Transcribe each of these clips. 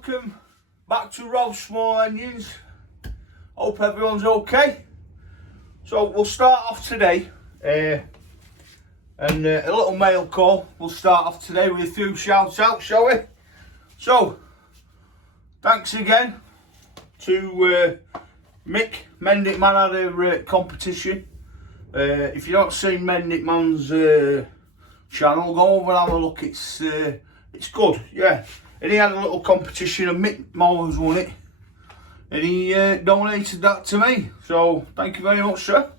welcome back to Rob's Small Engines. Hope everyone's okay. So we'll start off today, and a little mail call. We'll start off today with a few shouts out, shall we? So, thanks again to Mick, Mendit Man had a competition. If you don't see Mendit Man's channel, go over and have a look. It's good, yeah. And he had a little competition and Mick Mowers won it. And he donated that to me. So, thank you very much, sir.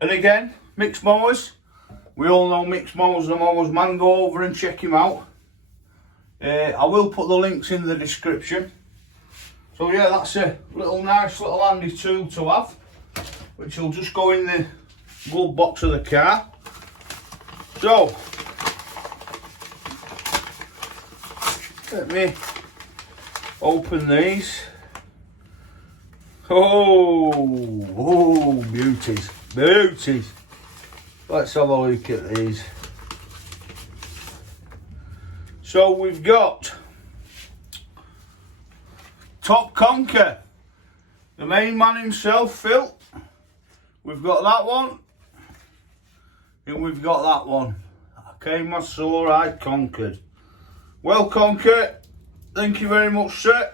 And again, Mick's Mowers. We all know Mick's Mowers, the Mowers man. Go over and check him out. I will put the links in the description. So yeah, that's a nice little handy tool to have, which will just go in the glove box of the car. So, let me open these. Oh, beauties, beauties. Let's have a look at these. So we've got Top Conker, the main man himself, Phil. We've got that one, and we've got that one. I came my soul, I conquered. Well, Conker, thank you very much, sir.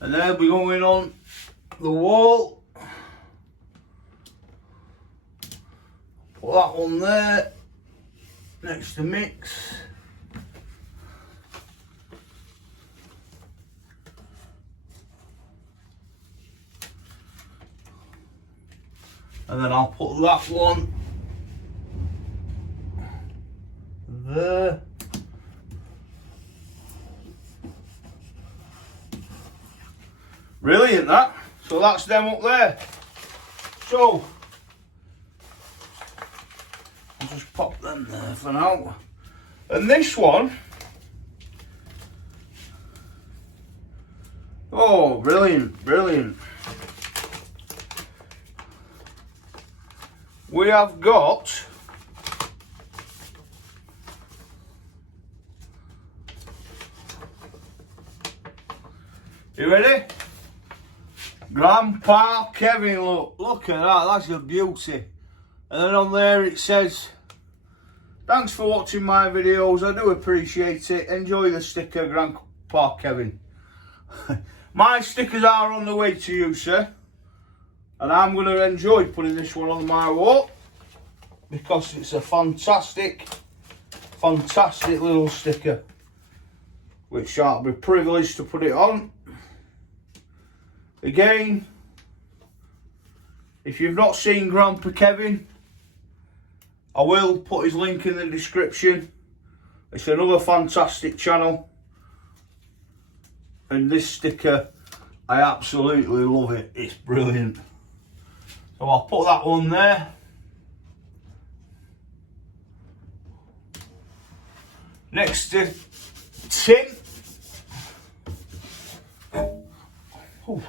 And they'll be going on the wall. Put that one there, next to Mix. And then I'll put that one there. Brilliant, that. So that's them up there. So I'll just pop them there for now. And this one, oh, brilliant, brilliant. We have got you ready? Grandpa Kevin, look at that, that's a beauty. And then on there it says, thanks for watching my videos, I do appreciate it, enjoy the sticker, Grandpa Kevin. My stickers are on the way to you, sir. And I'm going to enjoy putting this one on my wall because it's a fantastic, fantastic little sticker, which I'll be privileged to put it on. Again, if you've not seen Grandpa Kevin, I will put his link in the description. It's another fantastic channel, and this sticker, I absolutely love it. It's brilliant. So I'll put that one there. Next to Tim. Ooh.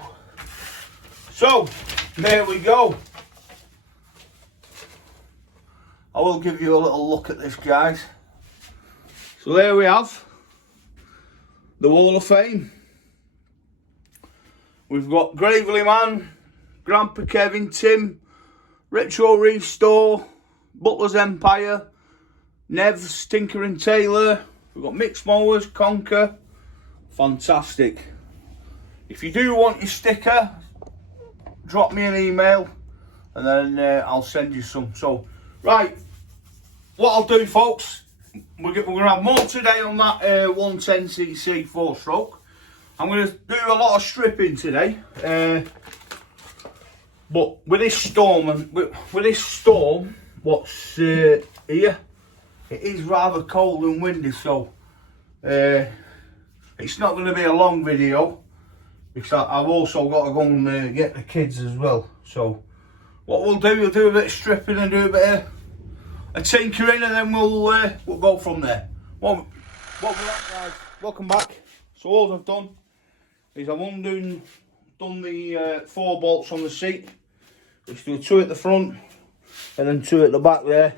So, there we go. I will give you a little look at this, guys. So there we have the Wall of Fame. We've got Gravely Man, Grandpa Kevin, Tim, Retro Restore, Butler's Empire, Nev's Tinker and Taylor. We've got Mix Mowers, Conker. Fantastic. If you do want your sticker, drop me an email and then I'll send you some. So, right, what I'll do, folks, we're going to have more today on that 110cc 4-stroke. I'm going to do a lot of stripping today. But with this storm what's here, it is rather cold and windy, so it's not going to be a long video because I've also got to go and get the kids as well. So what we'll do a bit of stripping and do a bit of tinkering, and then we'll go from there. What we're at, guys, welcome back. So all I've done is I've done the 4 bolts on the seat. Let's do 2 at the front and then 2 at the back there.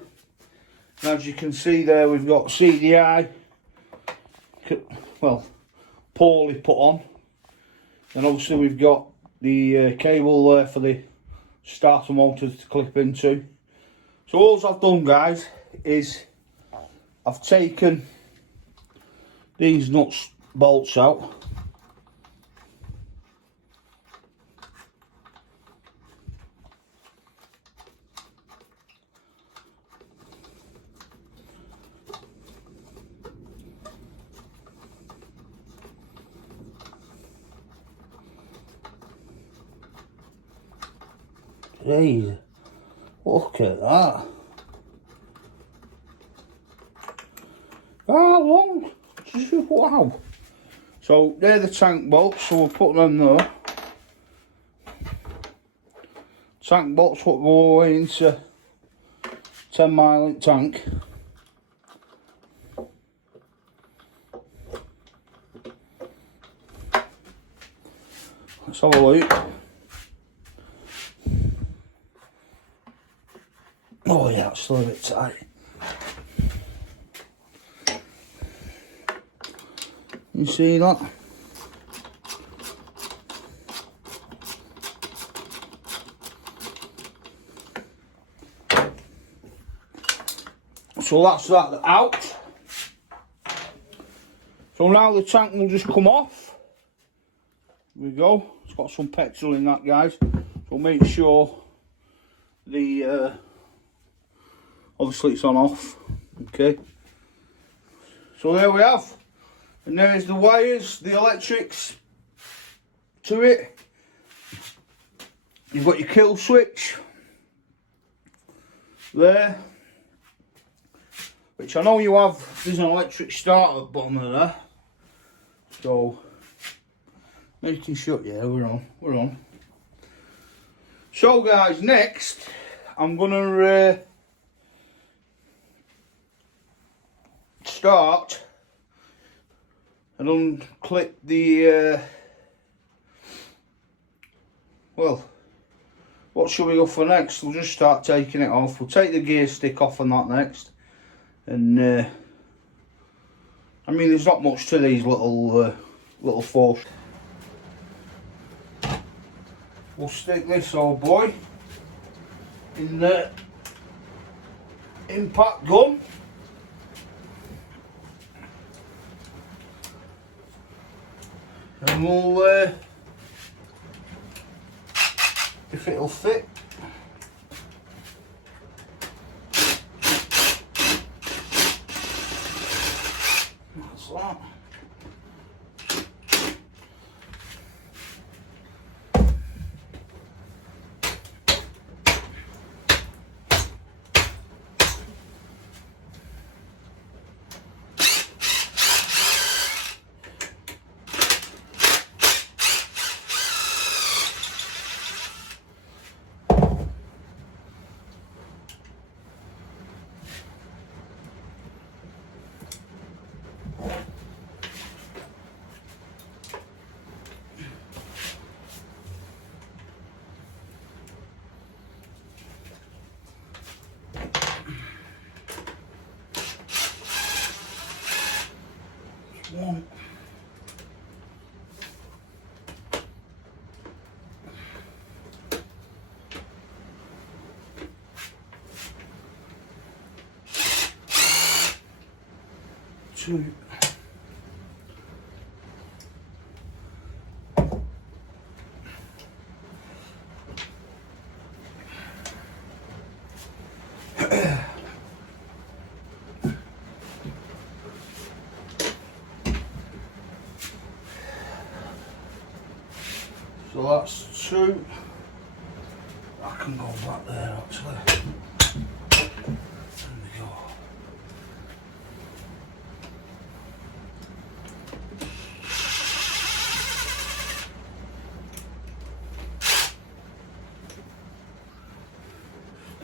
And as you can see there, we've got CDI well, poorly put on. And obviously we've got the cable there for the starter motor to clip into. So all I've done, guys, is I've taken these nuts bolts out. Jeez, look at that. Ah, long. Wow. So they're the tank bolts, so we'll put them there. Tank bolts what go away into 10-mile tank. Let's have a look. Oh yeah, it's still a bit tight. You see that? So that's that out. So now the tank will just come off. There we go. It's got some petrol in that, guys. So make sure the obviously it's on off. Okay. So there we have. And there's the wires, the electrics to it. You've got your kill switch there, which I know you have. There's an electric start at the bottom of there. So making sure, yeah, we're on. So guys, next I'm gonna start and unclip the well, what should we go for next? We'll just start taking it off. We'll take the gear stick off on that next. And I mean, there's not much to these little forks. We'll stick this old boy in the impact gun. And we'll, if it'll fit. That's that. One. Two. So that's two. I can go back there actually. There we go.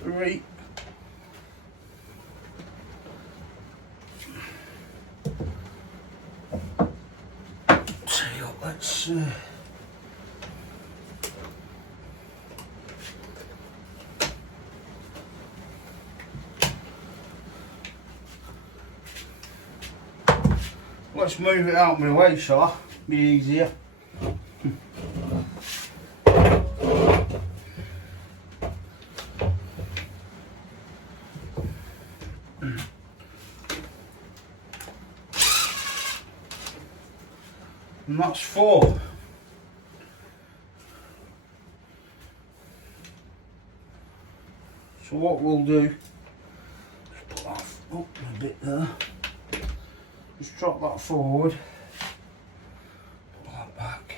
Three. So let's let's move it out of my way, shall I? Be easier. And that's 4. So what we'll do, just put that up a bit there, just drop that forward, put that back.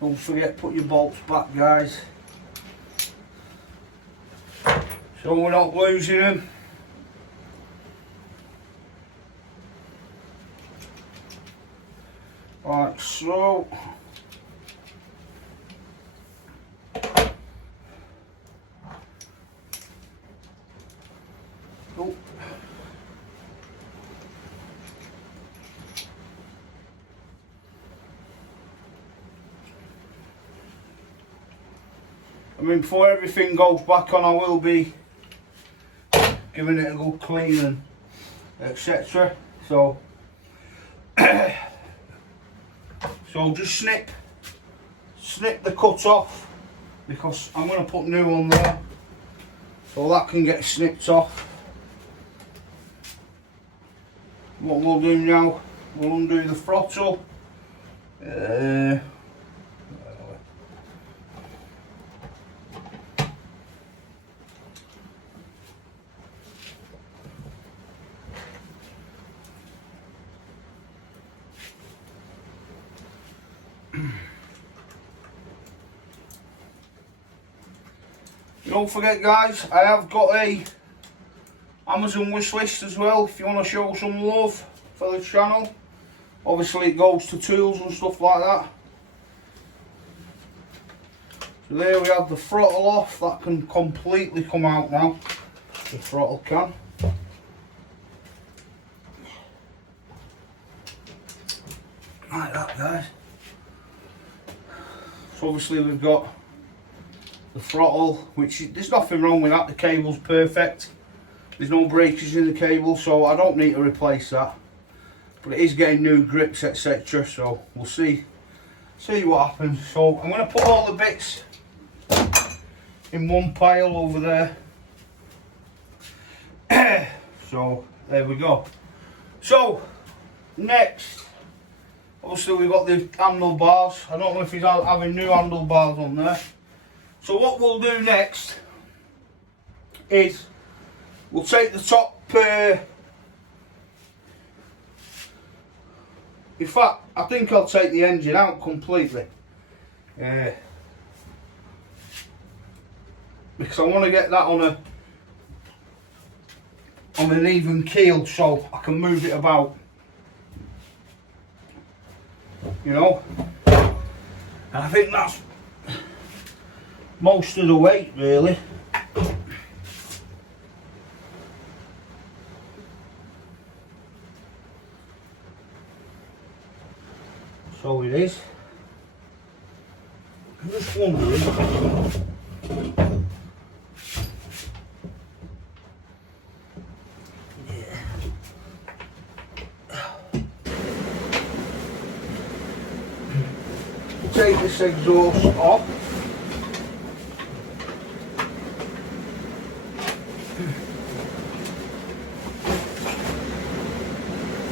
Don't forget, put your bolts back, guys, so we're not losing them. Like so. Oh. I mean, before everything goes back on, I will be giving it a good clean and etc. So, so just snip the cut off, because I'm going to put new on there, so that can get snipped off. What we'll do now, we'll undo the throttle. Don't forget, guys, I have got a Amazon wish list as well if you want to show some love for the channel. Obviously it goes to tools and stuff like that. So there we have the throttle off, that can completely come out now, the throttle can. Like that, guys. So obviously we've got the throttle, which there's nothing wrong with that, the cable's perfect. There's no breakage in the cable, so I don't need to replace that. But it is getting new grips, etc. So we'll see what happens. So I'm going to put all the bits in one pile over there. So there we go. So next, obviously we've got the handlebars. I don't know if he's having new handlebars on there. So what we'll do next is we'll take the top, in fact I think I'll take the engine out completely, because I want to get that on an even keel so I can move it about, you know, and I think that's most of the weight really. So it is. I'm just wondering. Yeah. Take this exhaust off.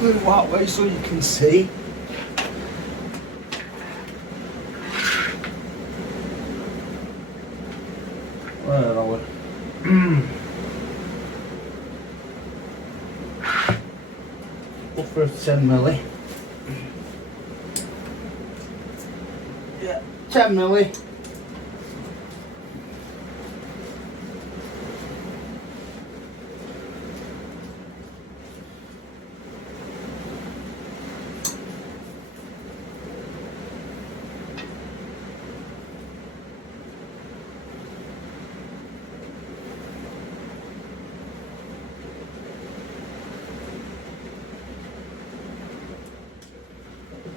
Move that way so you can see. Where are we? Go for a 10 milli. Yeah, 10 milli.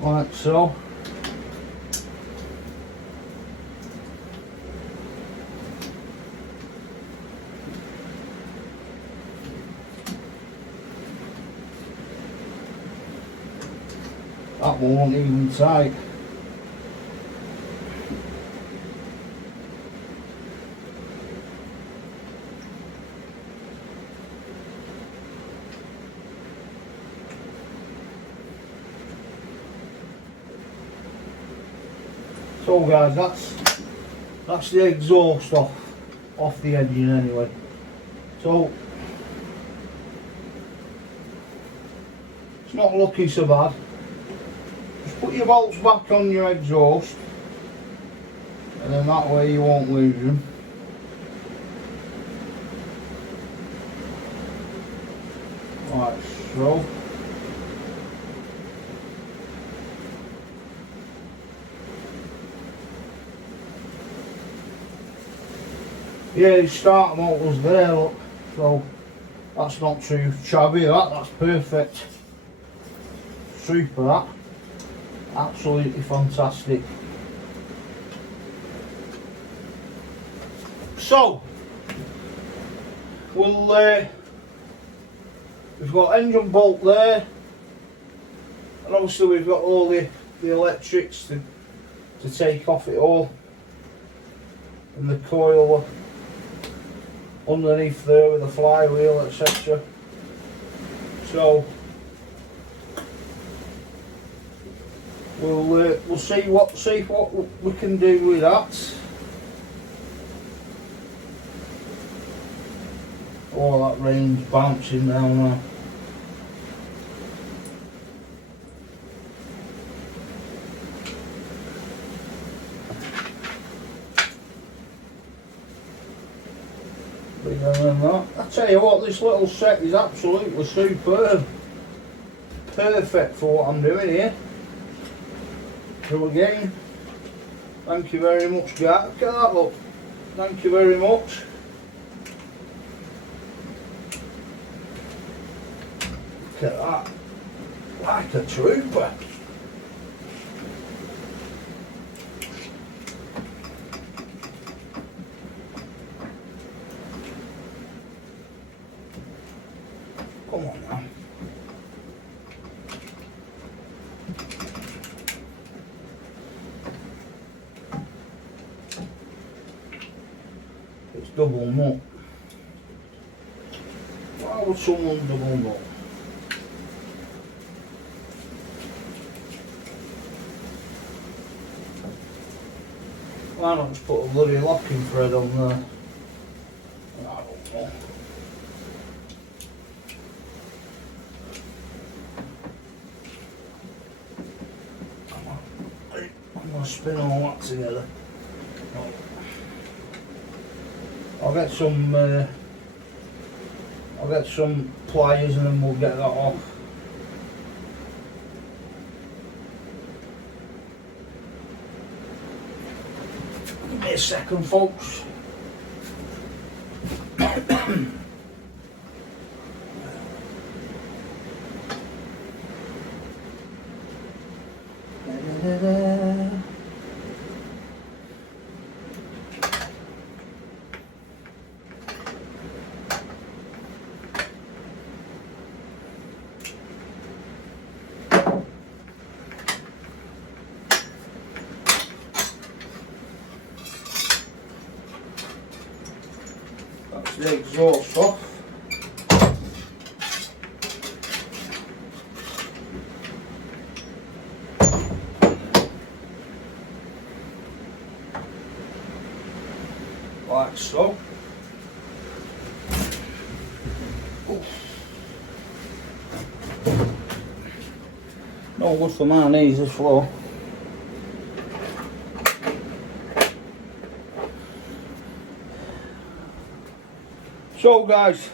like so. That won't even tight. So guys, that's the exhaust off the engine anyway. So it's not looking so bad. Just put your bolts back on your exhaust, and then that way you won't lose them. Like so. Yeah, the starter motor's there, look, so that's not too shabby, that's perfect. Super, that. Absolutely fantastic. So, we've got engine bolt there, and obviously we've got all the electrics to take off it all, and the coil underneath there with the flywheel, etc. So we'll see what we can do with that. Oh, that rain's bouncing down now. Bigger than that. I tell you what, this little set is absolutely superb. Perfect for what I'm doing here. So again, thank you very much, guys. Look at that, look. Thank you very much. Look at that. Like a trooper. Come on now. It's double nut. Why would someone double nut? Why not just put a bloody locking thread on there? I don't know. I'm going to spin all that together. I'll get some pliers and then we'll get that off. Give me a second, folks. That's the exhaust off. Like so. No good for my knees, this floor. So guys,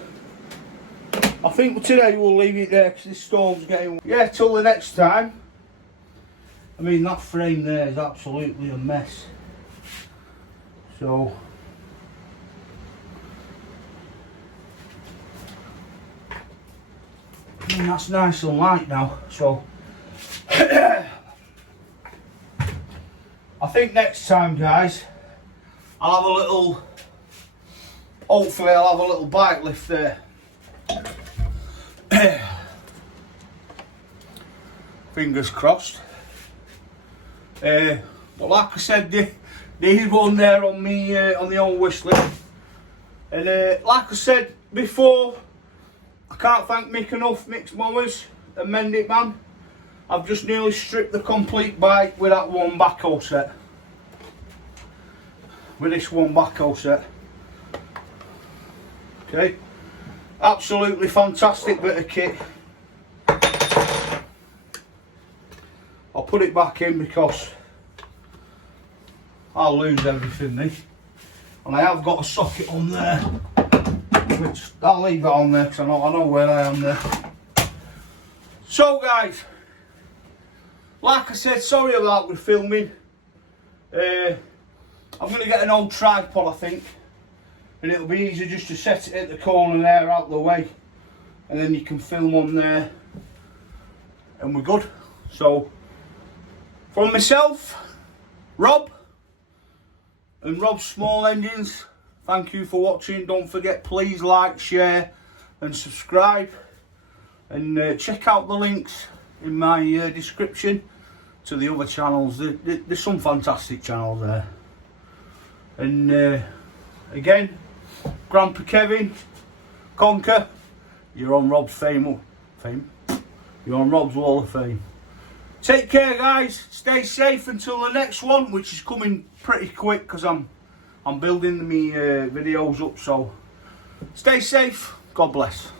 I think today we'll leave it there because this storm's getting... Yeah, till the next time. I mean, that frame there is absolutely a mess. So... I mean, that's nice and light now, so... I think next time, guys, I'll have a little, hopefully I'll have a little bike lift there. Fingers crossed. But like I said, there's one there on me on the old wish list. And like I said before, I can't thank Mick enough, Mick's Mowers and Mend It Man. I've just nearly stripped the complete bike with that one backhoe set. With this one backhoe set. Okay. Absolutely fantastic bit of kit. I'll put it back in because I'll lose everything then. And I have got a socket on there, which I'll leave it on there because I know where I am there. So guys, like I said, sorry about the filming. I'm going to get an old tripod, I think, and it'll be easier just to set it at the corner there, out the way, and then you can film on there, and we're good. So, from myself, Rob, and Rob's Small Engines, thank you for watching. Don't forget, please like, share and subscribe, and check out the links in my description to the other channels. There's some fantastic channels there. And again, Grandpa Kevin, Conquer, you're on Rob's fame. You're on Rob's Wall of Fame. Take care, guys. Stay safe until the next one, which is coming pretty quick because I'm building me videos up. So stay safe. God bless.